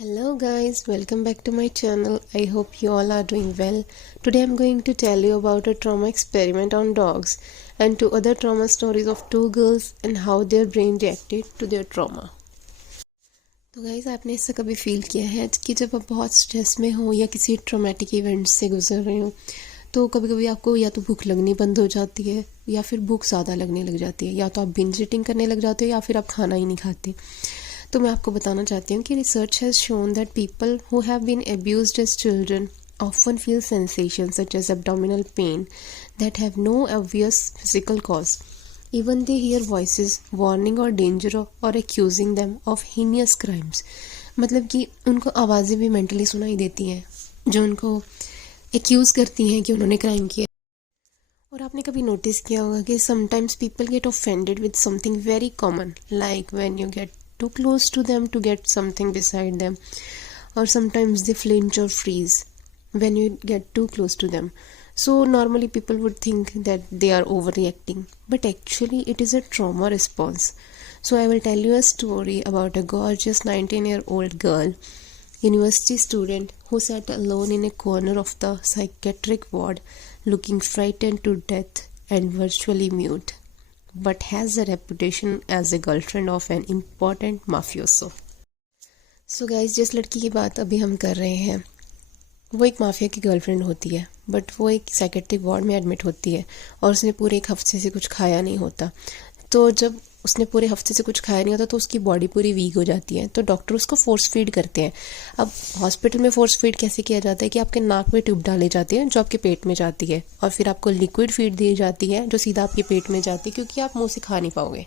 Hello guys, welcome back to my channel. I hope you all are doing well. Today I'm going to tell you about a trauma experiment on dogs and two other trauma stories of two girls and how their brain reacted to their trauma. तो guys आपने इससे कभी feel किया है कि जब आप बहुत स्ट्रेस में हो या किसी ट्रॉमेटिक इवेंट से गुजर रहे हो तो कभी कभी आपको या तो भूख लगनी बंद हो जाती है या फिर भूख ज़्यादा लगने लग जाती है, या तो आप बिंज ईटिंग करने लग जाते हो या फिर आप खाना ही नहीं खाते। तो मैं आपको बताना चाहती हूँ कि research has shown that people who have been abused as children often feel sensations such as abdominal pain that have no obvious physical cause. Even they hear voices warning or danger or accusing them of heinous crimes. मतलब कि उनको आवाज़ें भी mentally सुनाई देती हैं जो उनको एक्यूज़ करती हैं कि उन्होंने क्राइम किया। और आपने कभी नोटिस किया होगा कि sometimes people get offended with something very common, like when you get too close to them to get something beside them, or sometimes they flinch or freeze when you get too close to them. So normally people would think that they are overreacting, but actually it is a trauma response. So I will tell you a story about a gorgeous 19-year-old girl, university student, who sat alone in a corner of the psychiatric ward looking frightened to death and virtually mute, but has a reputation as a girlfriend of an important mafioso. So guys, जिस लड़की की बात अभी हम कर रहे हैं वो एक माफिया की गर्लफ्रेंड होती है, बट वो एक साइकेट्रिक वार्ड में एडमिट होती है और उसने पूरे एक हफ्ते से कुछ खाया नहीं होता। तो जब उसने पूरे हफ्ते से कुछ खाया नहीं होता तो उसकी बॉडी पूरी वीक हो जाती है, तो डॉक्टर उसको फोर्स फीड करते हैं। अब हॉस्पिटल में फोर्स फीड कैसे किया जाता है कि आपके नाक में ट्यूब डाली जाती है जो आपके पेट में जाती है, और फिर आपको लिक्विड फीड दी जाती है जो सीधा आपके पेट में जाती है, क्योंकि आप मुंह से खा नहीं पाओगे।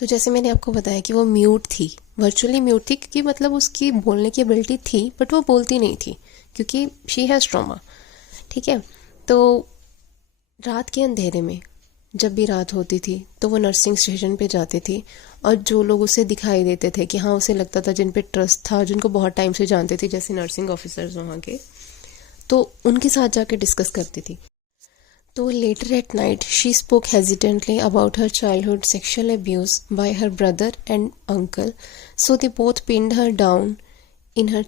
तो जैसे मैंने आपको बताया कि वो म्यूट थी, वर्चुअली म्यूट थी, क्योंकि मतलब उसकी बोलने की एबिलिटी थी बट वो बोलती नहीं थी क्योंकि शी हैज़ ट्रॉमा। ठीक है, तो रात के अंधेरे में जब भी रात होती थी तो वो नर्सिंग स्टेशन पे जाती थी, और जो लोग उसे दिखाई देते थे कि हाँ उसे लगता था, जिन पे ट्रस्ट था, जिनको बहुत टाइम से जानते थे, जैसे नर्सिंग ऑफिसर्स वहाँ के, तो उनके साथ जाके डिस्कस करती थी। तो later at night she spoke hesitantly about her childhood sexual abuse by her brother and uncle, so they both pinned her down in her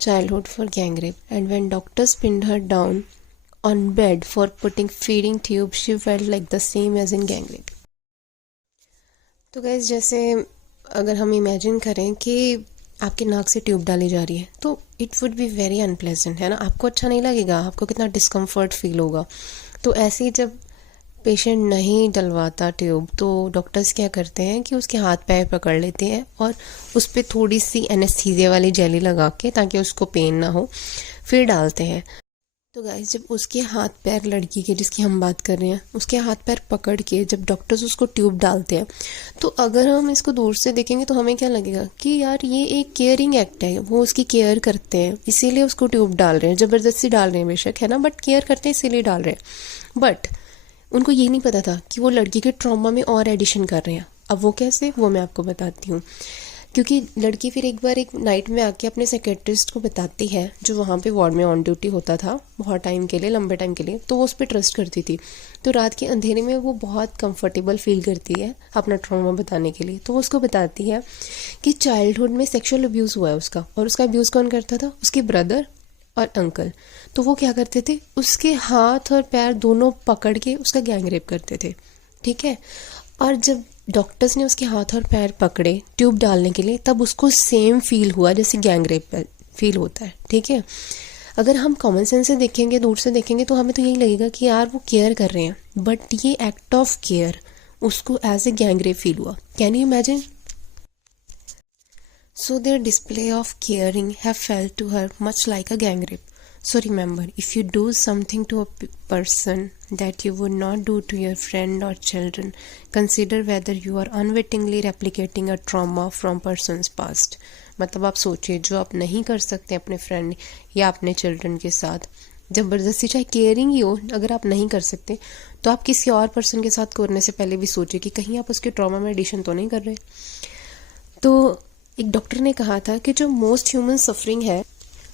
childhood for gang rape, and when doctors pinned her down on bed for putting feeding tube, she felt like the same as in gang rape. तो guys, जैसे अगर हम imagine करें कि आपके नाक से tube डाली जा रही है तो it would be very unpleasant, है ना। आपको अच्छा नहीं लगेगा, आपको कितना डिस्कम्फर्ट फील होगा। तो ऐसे ही जब पेशेंट नहीं डलवाता ट्यूब तो डॉक्टर्स क्या करते हैं कि उसके हाथ पैर पकड़ लेते हैं और उस पर थोड़ी सी एनेस्थीसिया वाली जेली लगा के, ताकि उसको पेन ना हो, फिर डालते हैं। तो गाइस, जब उसके हाथ पैर, लड़की के जिसकी हम बात कर रहे हैं, उसके हाथ पैर पकड़ के जब डॉक्टर्स उसको ट्यूब डालते हैं तो अगर हम इसको दूर से देखेंगे तो हमें क्या लगेगा कि यार ये एक केयरिंग एक्ट है, वो उसकी केयर करते हैं इसीलिए उसको ट्यूब डाल रहे हैं, ज़बरदस्ती डाल रहे हैं बेशक, है ना, बट केयर करते हैं इसीलिए डाल रहे हैं। बट उनको ये नहीं पता था कि वो लड़की के ट्रॉमा में और एडिशन कर रहे हैं। अब वो कैसे, वो मैं आपको बताती हूँ। क्योंकि लड़की फिर एक बार एक नाइट में आके अपने सेक्रेटरिस्ट को बताती है, जो वहाँ पे वार्ड में ऑन ड्यूटी होता था बहुत टाइम के लिए, लंबे टाइम के लिए, तो वो उस पर ट्रस्ट करती थी। तो रात के अंधेरे में वो बहुत कंफर्टेबल फील करती है अपना ट्रॉमा बताने के लिए। तो वो उसको बताती है कि चाइल्डहुड में सेक्शुअल अब्यूज़ हुआ है उसका, और उसका अब्यूज़ कौन करता था, उसके ब्रदर और अंकल। तो वो क्या करते थे, उसके हाथ और पैर दोनों पकड़ के उसका गैंग रेप करते थे। ठीक है, और जब डॉक्टर्स ने उसके हाथ और पैर पकड़े ट्यूब डालने के लिए तब उसको सेम फील हुआ जैसे गैंग रेप फील होता है। ठीक है, अगर हम कॉमन सेंस से देखेंगे, दूर से देखेंगे, तो हमें तो यही लगेगा कि यार वो केयर कर रहे हैं, बट ये एक्ट ऑफ केयर उसको as a gang rape feel हुआ। Can you imagine? So their display of caring have felt to her much like a gang rape. So remember, if you do something to a person that you would not do to your friend or children, consider whether you are unwittingly replicating a trauma from person's past. मतलब आप सोचिए, जो आप नहीं कर सकते अपने friend या अपने चिल्ड्रन के साथ ज़बरदस्ती, चाहे केयरिंग ही हो, अगर आप नहीं कर सकते तो आप किसी और पर्सन के साथ करने से पहले भी सोचिए कि कहीं आप उसके ट्रॉमा में एडिशन तो नहीं कर रहे। तो एक डॉक्टर ने कहा था कि जो मोस्ट ह्यूमन सफरिंग है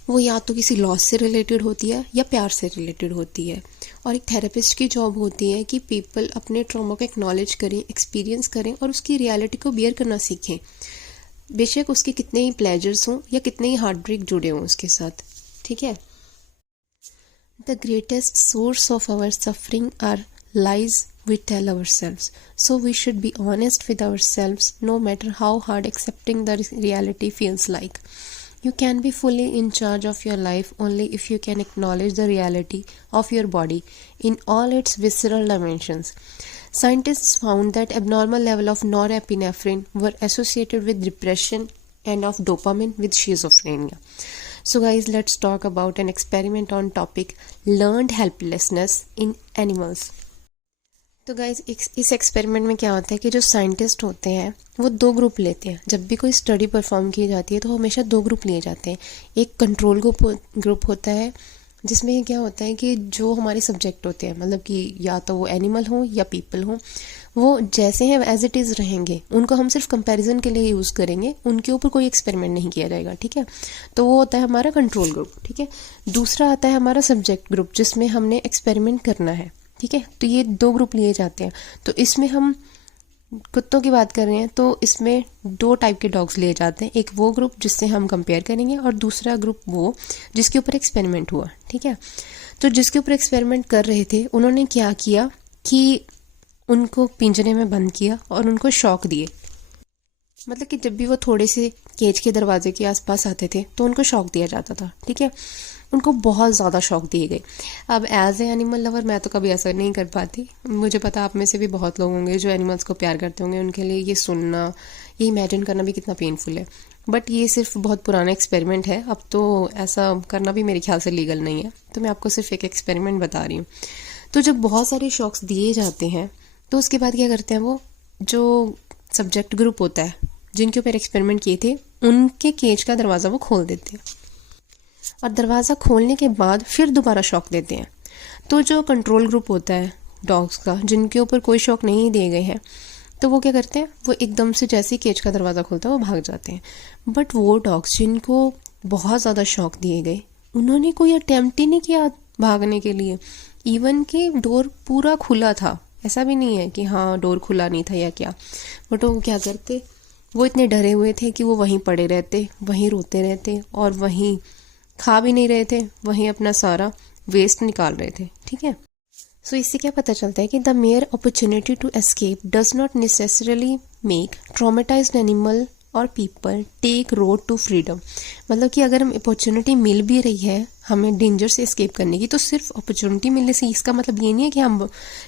वो या तो किसी लॉस से रिलेटेड होती है या प्यार से रिलेटेड होती है, और एक थेरेपिस्ट की जॉब होती है कि पीपल अपने ट्रॉमा को एक्नॉलेज करें, एक्सपीरियंस करें और उसकी रियलिटी को बियर करना सीखें। बेशक उसके कितने ही प्लेजर्स हों या कितने ही हार्ट ब्रेक जुड़े हों उसके साथ, ठीक है। The greatest source of our suffering are lies we tell ourselves. So we should be honest with ourselves no matter how hard accepting the reality feels like. You can be fully in charge of your life only if you can acknowledge the reality of your body in all its visceral dimensions. Scientists found that abnormal level of norepinephrine were associated with depression and of dopamine with schizophrenia. So guys, let's talk about an experiment on topic learned helplessness in animals. तो guys इस experiment में क्या होता है कि जो scientist होते हैं वो दो ग्रुप लेते हैं। जब भी कोई स्टडी परफॉर्म की जाती है तो हमेशा दो ग्रुप लिए जाते हैं। एक कंट्रोल ग्रुप होता है जिसमें क्या होता है कि जो हमारे सब्जेक्ट होते हैं, मतलब कि या तो वो एनिमल हो या पीपल हो, वो जैसे हैं एज इट इज़ रहेंगे, उनको हम सिर्फ कंपैरिजन के लिए यूज़ करेंगे, उनके ऊपर कोई एक्सपेरिमेंट नहीं किया जाएगा, ठीक है। तो वो होता है हमारा कंट्रोल ग्रुप, ठीक है। दूसरा आता है हमारा सब्जेक्ट ग्रुप जिसमें हमने एक्सपेरिमेंट करना है, ठीक है। तो ये दो ग्रुप लिए जाते हैं। तो इसमें हम कुत्तों की बात कर रहे हैं तो इसमें दो टाइप के डॉग्स लिए जाते हैं। एक वो ग्रुप जिससे हम कंपेयर करेंगे और दूसरा ग्रुप वो जिसके ऊपर एक्सपेरिमेंट हुआ, ठीक है। तो जिसके ऊपर एक्सपेरिमेंट कर रहे थे उन्होंने क्या किया कि उनको पिंजरे में बंद किया और उनको शॉक दिए। मतलब कि जब भी वो थोड़े से केज के दरवाजे के आसपास आते थे तो उनको शॉक दिया जाता था, ठीक है। उनको बहुत ज़्यादा शौक दिए गए। अब एज ए एनिमल लवर मैं तो कभी ऐसा नहीं कर पाती। मुझे पता आप में से भी बहुत लोग होंगे जो एनिमल्स को प्यार करते होंगे, उनके लिए ये सुनना, ये इमेजिन करना भी कितना पेनफुल है। बट ये सिर्फ बहुत पुराना एक्सपेरिमेंट है, अब तो ऐसा करना भी मेरे ख्याल से लीगल नहीं है। तो मैं आपको सिर्फ एक एक्सपेरिमेंट बता रही हूँ। तो जब बहुत सारे शौक्स दिए जाते हैं तो उसके बाद क्या करते हैं, वो जो सब्जेक्ट ग्रुप होता है जिनके ऊपर एक्सपेरिमेंट किए थे उनके केज का दरवाज़ा वो खोल देते हैं और दरवाज़ा खोलने के बाद फिर दोबारा शॉक देते हैं। तो जो कंट्रोल ग्रुप होता है डॉग्स का, जिनके ऊपर कोई शॉक नहीं दिए गए हैं, तो वो क्या करते हैं, वो एकदम से जैसे ही केज का दरवाज़ा खुलता है वो भाग जाते हैं। बट वो डॉग्स जिनको बहुत ज़्यादा शॉक दिए गए, उन्होंने कोई अटेम्प्ट ही नहीं किया भागने के लिए। इवन कि डोर पूरा खुला था, ऐसा भी नहीं है कि हाँ डोर खुला नहीं था या क्या। बट वो क्या करते, वो इतने डरे हुए थे कि वो वहीं पड़े रहते, वहीं रोते रहते और वहीं खा भी नहीं रहे थे, वहीं अपना सारा वेस्ट निकाल रहे थे, ठीक है। सो इससे क्या पता चलता है कि the mere opportunity to escape does not necessarily make traumatized animal और people take road to freedom. मतलब कि अगर हम अपॉर्चुनिटी मिल भी रही है हमें डेंजर से एस्केप करने की, तो सिर्फ अपॉर्चुनिटी मिलने से इसका मतलब ये नहीं है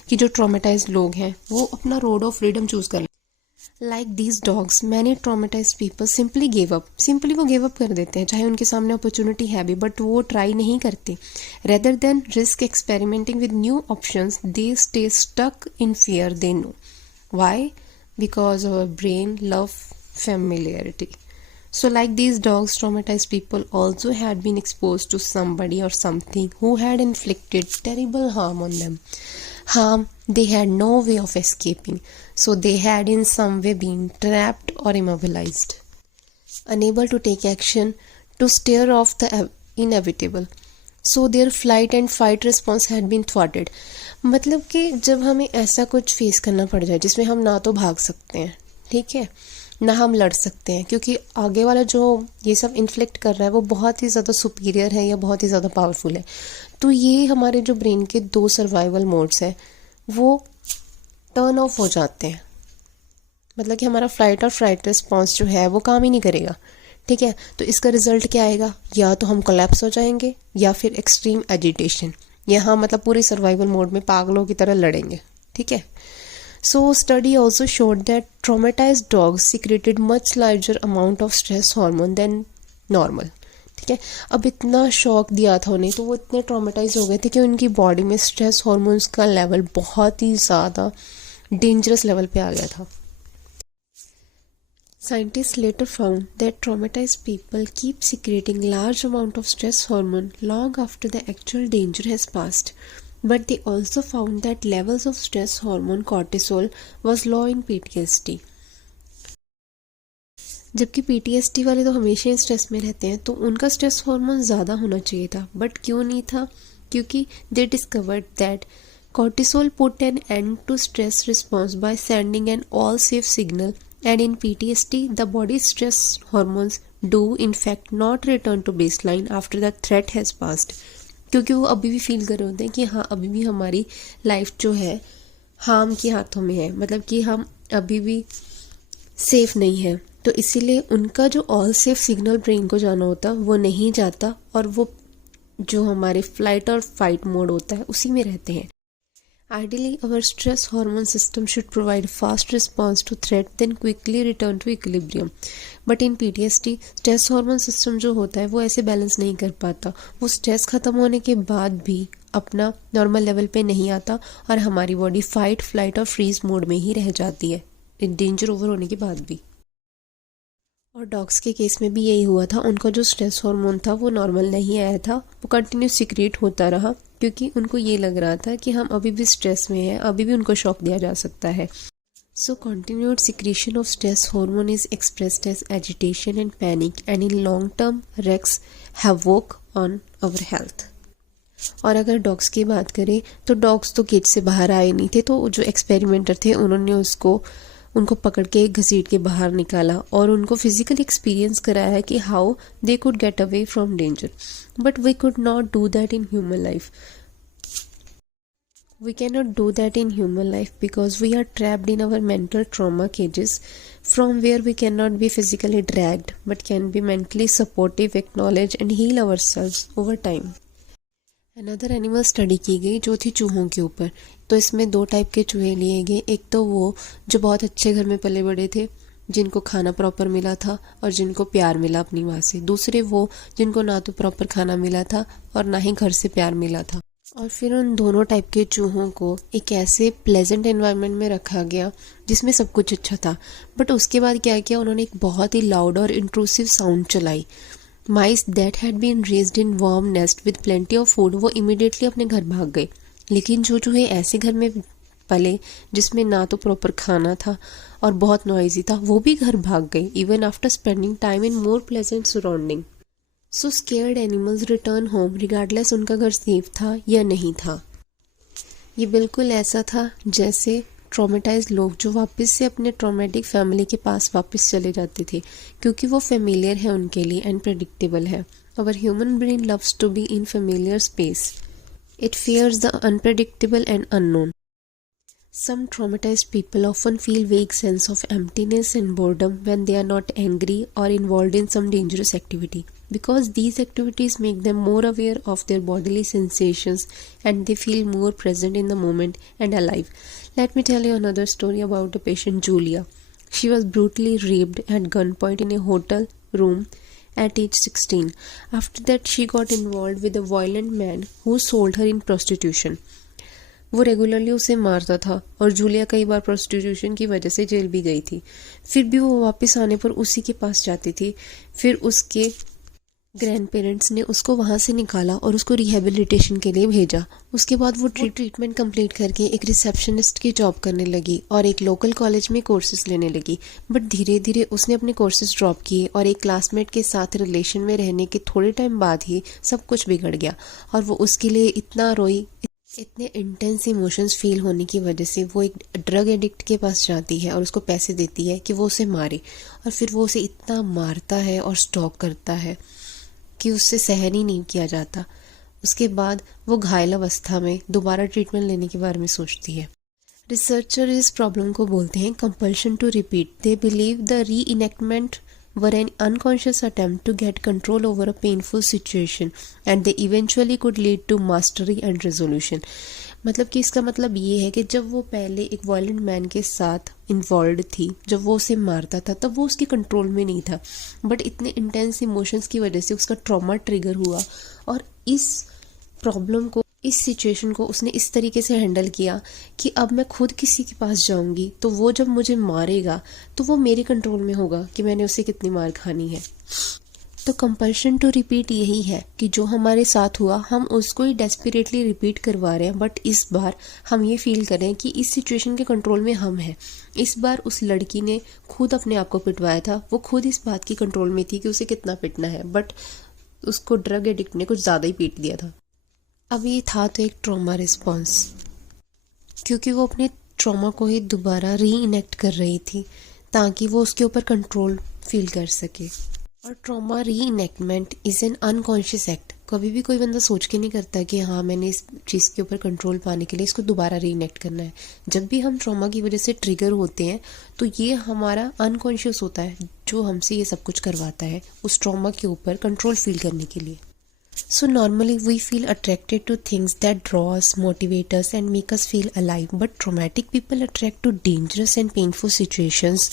कि जो ट्रॉमेटाइज्ड लोग हैं वो अपना रोड ऑफ फ्रीडम चूज कर। Like these dogs, many traumatized people simply gave up. Simply वो give up कर देते हैं, चाहे उनके सामने अपॉर्चुनिटी है भी, बट वो ट्राई नहीं करते। Rather than risk experimenting with new options, they stay stuck in fear they know. Why? Because our brain love familiarity. So like these dogs, traumatized people also had been exposed to somebody or something who had inflicted terrible harm on them. Harm they had no way of escaping, so they had in some way been trapped or immobilized, unable to take action to stare off the inevitable, so their flight and fight response had been thwarted. मतलब कि जब हमें ऐसा कुछ face करना पड़ जाए जिसमें हम ना तो भाग सकते हैं, ठीक है, ना हम लड़ सकते हैं, क्योंकि आगे वाला जो ये सब इन्फ्लिक्ट कर रहा है वो बहुत ही ज़्यादा सुपीरियर है या बहुत ही ज़्यादा पावरफुल है, तो ये हमारे जो ब्रेन के दो सर्वाइवल मोड्स हैं वो टर्न ऑफ हो जाते हैं। मतलब कि हमारा फ्लाइट और फ्लाइट रिस्पॉन्स जो है वो काम ही नहीं करेगा, ठीक है। तो इसका रिजल्ट क्या आएगा, या तो हम कोलैप्स हो जाएंगे या फिर एक्सट्रीम एजिटेशन, यहाँ मतलब पूरे सर्वाइवल मोड में पागलों की तरह लड़ेंगे, ठीक है। So study also showed that traumatized dogs secreted much larger amount of stress hormone than normal. ठीक है, अब इतना शॉक दिया था उन्हें तो वो इतने ट्रॉमेटाइज हो गए थे कि उनकी बॉडी में स्ट्रेस हार्मोन्स का लेवल बहुत ही ज़्यादा डेंजरस लेवल पे आ गया था। Scientists later found that traumatized people keep secreting large amount of stress hormone long after the actual danger has passed. But they also found that levels of stress hormone cortisol was low in PTSD. जबकि PTSD वाले तो हमेशा ही stress में रहते हैं, तो उनका stress hormone ज़्यादा होना चाहिए था, बट क्यों नहीं था, क्योंकि they discovered that cortisol put an end to stress response by sending an all safe signal And in PTSD, the body stress hormones do in fact not return to baseline after the threat has passed. क्योंकि वो अभी भी feel कर रहे होते हैं कि हाँ अभी भी हमारी लाइफ जो है हार्म के हाथों में है, मतलब कि हम अभी भी सेफ नहीं है। तो इसीलिए उनका जो ऑल सेफ सिग्नल ब्रेन को जाना होता वो नहीं जाता और वो जो हमारे फ्लाइट और फाइट मोड होता है उसी में रहते हैं। Ideally, our stress hormone system should provide fast response to threat, then quickly return to equilibrium. But in PTSD, stress hormone system जो होता है वो ऐसे बैलेंस नहीं कर पाता। वो स्ट्रेस खत्म होने के बाद भी अपना नॉर्मल लेवल पे नहीं आता और हमारी बॉडी फाइट, फ्लाइट और फ्रीज मोड में ही रह जाती है, डेंजर ओवर होने के बाद भी। और डॉग्स के केस में भी यही हुआ था। उनका जो स्ट्रेस हार्मोन था वो नॉर्मल नहीं आया था, वो कंटिन्यू सीक्रेट होता रहा क्योंकि उनको ये लग रहा था कि हम अभी भी स्ट्रेस में हैं, अभी भी उनको शॉक दिया जा सकता है। So continued secretion of stress hormone is expressed as agitation and panic and in long term wreaks havoc on our health. और अगर डॉग्स की बात करें तो डॉग्स तो केज से बाहर आए नहीं थे, तो जो एक्सपेरिमेंटर थे उन्होंने उनको पकड़ के घसीट के बाहर निकाला और उनको फिजिकली एक्सपीरियंस कराया है कि how they could get away from danger, but we could not do that in human life. We cannot do that in human life because we are trapped in our mental trauma cages from where we cannot be physically dragged but can be mentally supportive, acknowledge and heal ourselves over time. Another animal study की गई जो थी चूहों के ऊपर। तो इसमें दो टाइप के चूहे लिए गए, एक तो वो जो बहुत अच्छे घर में पले बड़े थे, जिनको खाना प्रॉपर मिला था और जिनको प्यार मिला अपनी माँ से। दूसरे वो जिनको ना तो प्रॉपर खाना मिला था और ना ही घर से प्यार मिला था। और फिर उन दोनों टाइप के चूहों को एक ऐसे प्लेजेंट एनवायरनमेंट में रखा गया जिसमें सब कुछ अच्छा था, बट उसके बाद क्या किया उन्होंने, एक बहुत ही लाउड और इंट्रूसिव साउंड चलाई। Mice that had been raised in warm nest with plenty of food, वो इमिडिएटली अपने घर भाग गए। लेकिन जो चूहे ऐसे घर में पले जिसमें ना तो प्रॉपर खाना था और बहुत नॉइजी था, वो भी घर भाग गए even after spending time in more pleasant surrounding. So scared animals return home regardless उनका घर सेफ था या नहीं था। ये बिल्कुल ऐसा था जैसे ट्रॉमेटाइज लोग जो वापस से अपने ट्रॉमेटिक फैमिली के पास वापस चले जाते थे, क्योंकि वो फेमिलियर है उनके लिए एंड प्रेडिक्टेबल है। Our human brain loves to be in familiar space, it fears the unpredictable and unknown. Some traumatized people often feel vague sense of emptiness and boredom when they are not angry or involved in some dangerous activity, because these activities make them more aware of their bodily sensations and they feel more present in the moment and alive. Let me tell you another story about a patient, Julia. She was brutally raped at gunpoint in a hotel room at age 16. After that, she got involved with a violent man who sold her in prostitution. वो regularly उसे मारता था और Julia कई बार prostitution की वजह से jail भी गई थी। फिर भी वो वापस आने पर उसी के पास जाती थी। फिर उसके ग्रैंड पेरेंट्स ने उसको वहाँ से निकाला और उसको रिहेबिलिटेशन के लिए भेजा। उसके बाद वो ट्रीटमेंट कंप्लीट करके एक रिसेप्शनिस्ट की जॉब करने लगी और एक लोकल कॉलेज में कोर्सेज लेने लगी। बट धीरे धीरे उसने अपने कोर्सेज ड्रॉप किए और एक क्लासमेट के साथ रिलेशन में रहने के थोड़े टाइम बाद ही सब कुछ बिगड़ गया और वो उसके लिए इतना रोई, इतने इंटेंस इमोशंस फील होने की वजह से वो एक ड्रग एडिक्ट के पास जाती है और उसको पैसे देती है कि वो उसे मारे। और फिर वो उसे इतना मारता है और स्टॉक करता है कि उससे सहन ही नहीं किया जाता। उसके बाद वो घायल अवस्था में दोबारा ट्रीटमेंट लेने के बारे में सोचती है। रिसर्चर इस प्रॉब्लम को बोलते हैं compulsion to repeat. They believe the reenactment were an unconscious attempt to get control over a painful situation and they eventually could lead to mastery and resolution. मतलब कि इसका मतलब ये है कि जब वो पहले एक वायलेंट मैन के साथ इन्वॉल्व थी, जब वो उसे मारता था तब वो उसके कंट्रोल में नहीं था, बट इतने इंटेंस इमोशंस की वजह से उसका ट्रॉमा ट्रिगर हुआ और इस प्रॉब्लम को, इस सिचुएशन को उसने इस तरीके से हैंडल किया कि अब मैं खुद किसी के पास जाऊंगी तो वो जब मुझे मारेगा तो वो मेरे कंट्रोल में होगा कि मैंने उसे कितनी मार खानी है। तो कंपल्शन टू रिपीट यही है कि जो हमारे साथ हुआ हम उसको ही डेस्परेटली रिपीट करवा रहे हैं, बट इस बार हम ये फील कर रहे हैं कि इस सिचुएशन के कंट्रोल में हम हैं। इस बार उस लड़की ने खुद अपने आप को पिटवाया था, वो खुद इस बात की कंट्रोल में थी कि उसे कितना पिटना है, बट उसको ड्रग एडिक्ट ने कुछ ज़्यादा ही पीट दिया था। अब ये था तो एक ट्रॉमा रिस्पॉन्स, क्योंकि वो अपने ट्रॉमा को ही दोबारा री इनेक्ट कर रही थी। ताकि वो उसके ऊपर कंट्रोल फील कर सके। और ट्रॉमा री enactment is an unconscious act. कभी भी कोई बंदा सोच के नहीं करता कि हाँ मैंने इस चीज़ के ऊपर कंट्रोल पाने के लिए इसको दोबारा री इनेक्ट करना है। जब भी हम ट्रॉमा की वजह से ट्रिगर होते हैं तो ये हमारा अनकॉन्शियस होता है जो हमसे ये सब कुछ करवाता है उस ट्रॉमा के ऊपर कंट्रोल फील करने के लिए। So normally we feel attracted to things that draw us, motivate us and make us feel alive. But traumatic people attract to dangerous and painful situations.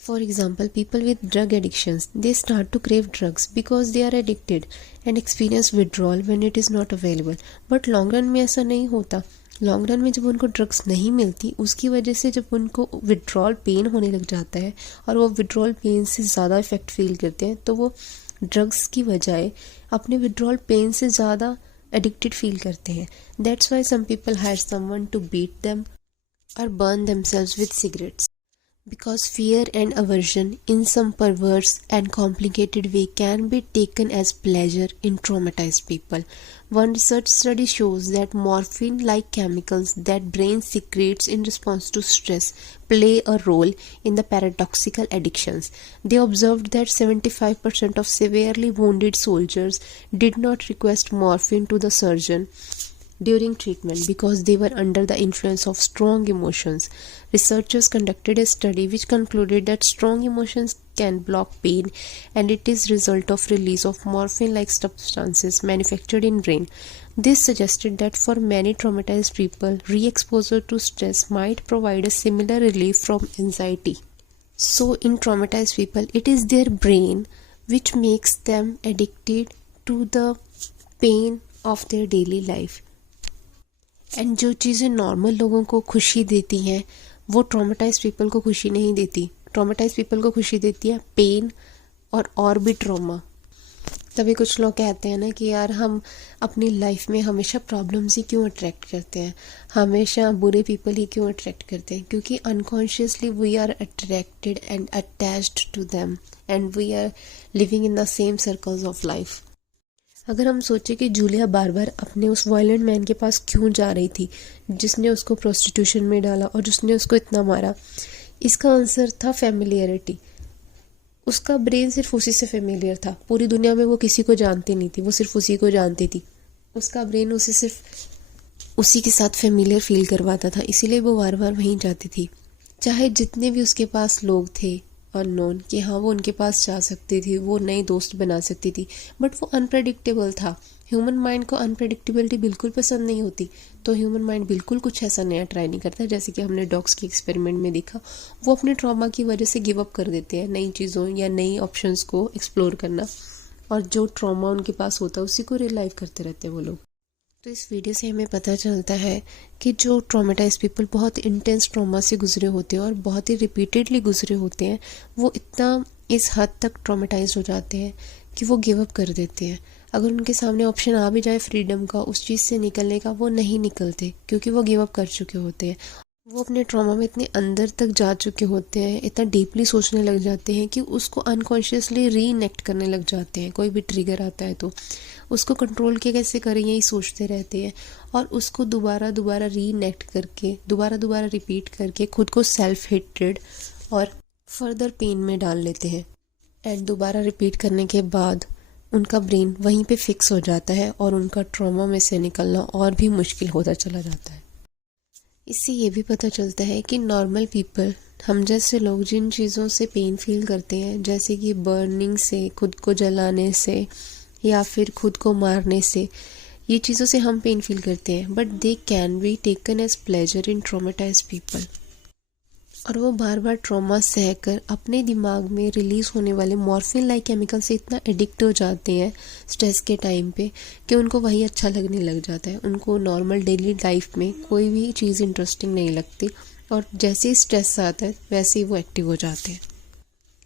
For example, people with drug addictions, they start to crave drugs because they are addicted and experience withdrawal when it is not available. But long run में ऐसा नहीं होता। Long run में जब उनको drugs नहीं मिलती उसकी वजह से जब उनको विड्रॉल पेन होने लग जाता है और वो विड्रॉल पेन से ज़्यादा इफेक्ट फील करते हैं तो वो ड्रग्स की बजाय अपने विड्रॉल पेन से ज़्यादा एडिक्टेड फील करते हैं। That's why some people hire someone to beat them और burn themselves with cigarettes. Because fear and aversion in some perverse and complicated way can be taken as pleasure in traumatized people. One research study shows that morphine-like chemicals that brain secretes in response to stress play a role in the paradoxical addictions. They observed that 75% of severely wounded soldiers did not request morphine to the surgeon during treatment because they were under the influence of strong emotions. Researchers conducted a study which concluded that strong emotions can block pain and it is result of release of morphine-like substances manufactured in brain. This suggested that for many traumatized people, re-exposure to stress might provide a similar relief from anxiety. So in traumatized people, it is their brain which makes them addicted to the pain of their daily life. And जो चीज़ें normal लोगों को खुशी देती हैं वो traumatise people को खुशी नहीं देती। ट्रॉमेटाइज पीपल को खुशी देती है पेन और भी ट्रॉमा। तभी कुछ लोग कहते हैं ना कि यार हम अपनी लाइफ में हमेशा प्रॉब्लम्स ही क्यों अट्रैक्ट करते हैं, हमेशा बुरे पीपल ही क्यों अट्रैक्ट करते हैं, क्योंकि unconsciously we are attracted and attached to them and we are living in the same circles of life. अगर हम सोचें कि जूलिया बार बार अपने उस वायलेंट मैन के पास क्यों जा रही थी जिसने उसको प्रोस्टिट्यूशन में डाला और जिसने उसको इतना मारा, इसका आंसर था फैमिलियरिटी। उसका ब्रेन सिर्फ उसी से फेमिलियर था, पूरी दुनिया में वो किसी को जानती नहीं थी, वो सिर्फ उसी को जानती थी। उसका ब्रेन उसे सिर्फ उसी के साथ फेमिलियर फील करवाता था, इसीलिए वो बार बार वहीं जाती थी। चाहे जितने भी उसके पास लोग थे अननोन कि हाँ वो उनके पास जा सकती थी, वो नए दोस्त बना सकती थी, बट वो अनप्रेडिक्टेबल था। ह्यूमन माइंड को अनप्रेडिक्टेबिलिटी बिल्कुल पसंद नहीं होती, तो ह्यूमन माइंड बिल्कुल कुछ ऐसा नया ट्राई नहीं करता। जैसे कि हमने डॉग्स के एक्सपेरिमेंट में देखा, वो अपने ट्रॉमा की वजह से गिव अप कर देते हैं नई चीज़ों या नई ऑप्शंस को एक्सप्लोर करना, और जो ट्रॉमा उनके पास होता है उसी को रिलाइव करते रहते हैं वो लोग। तो इस वीडियो से हमें पता चलता है कि जो ट्रॉमेटाइज पीपल बहुत इंटेंस ट्रॉमा से गुजरे होते हैं और बहुत ही रिपीटेडली गुजरे होते हैं, वो इतना इस हद तक ट्रॉमेटाइज हो जाते हैं कि वो गिव अप कर देते हैं। अगर उनके सामने ऑप्शन आ भी जाए फ्रीडम का, उस चीज़ से निकलने का, वो नहीं निकलते क्योंकि वो गिव अप कर चुके होते हैं। वो अपने ट्रॉमा में इतने अंदर तक जा चुके होते हैं, इतना डीपली सोचने लग जाते हैं कि उसको अनकॉन्शियसली री इनेक्ट करने लग जाते हैं। कोई भी ट्रिगर आता है तो उसको कंट्रोल के कैसे करें यही सोचते रहते हैं और उसको दोबारा री इनेक्ट करके दोबारा रिपीट करके खुद को सेल्फ हेट्रेड और फर्दर पेन में डाल लेते हैं। एंड दोबारा रिपीट करने के बाद उनका ब्रेन वहीं पे फिक्स हो जाता है और उनका ट्रॉमा में से निकलना और भी मुश्किल होता चला जाता है। इससे ये भी पता चलता है कि नॉर्मल पीपल, हम जैसे लोग जिन चीज़ों से पेन फील करते हैं, जैसे कि बर्निंग से, खुद को जलाने से या फिर खुद को मारने से, ये चीज़ों से हम पेन फील करते हैं, but they can be taken as pleasure in traumatize people. और वो बार बार ट्रॉमा सहकर अपने दिमाग में रिलीज़ होने वाले मॉर्फिन लाइक केमिकल से इतना एडिक्ट हो जाते हैं स्ट्रेस के टाइम पे कि उनको वही अच्छा लगने लग जाता है। उनको नॉर्मल डेली लाइफ में कोई भी चीज़ इंटरेस्टिंग नहीं लगती और जैसे ही स्ट्रेस आता है वैसे ही वो एक्टिव हो जाते हैं।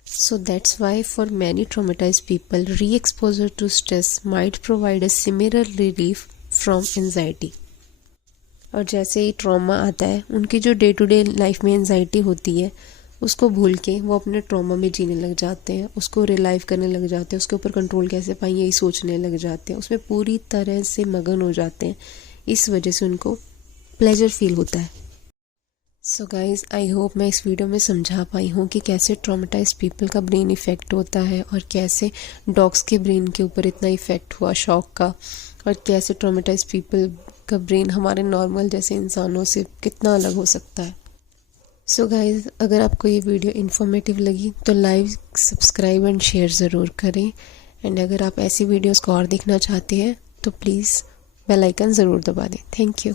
So that's why for many traumatized people, re-exposure to stress might provide a similar relief from anxiety. और जैसे ही ट्रॉमा आता है, उनकी जो डे टू डे लाइफ में एंजाइटी होती है उसको भूल के वो अपने ट्रॉमा में जीने लग जाते हैं, उसको रिलाइव करने लग जाते हैं, उसके ऊपर कंट्रोल कैसे पाएं यही सोचने लग जाते हैं, उसमें पूरी तरह से मगन हो जाते हैं। इस वजह से उनको प्लेजर फील होता है। सो गाइज़, आई होप मैं इस वीडियो में समझा पाई हूँ कि कैसे ट्रॉमेटाइज्ड पीपल का ब्रेन इफ़ेक्ट होता है और कैसे डॉग्स के ब्रेन के ऊपर इतना इफ़ेक्ट हुआ शॉक का, और कैसे ट्रॉमेटाइज्ड पीपल का ब्रेन हमारे नॉर्मल जैसे इंसानों से कितना अलग हो सकता है। सो गाइज़, अगर आपको ये वीडियो इन्फॉर्मेटिव लगी तो लाइक, सब्सक्राइब एंड शेयर ज़रूर करें। एंड अगर आप ऐसी वीडियोज़ को और देखना चाहते हैं तो प्लीज़ बेल आइकन ज़रूर दबा दें। Thank you.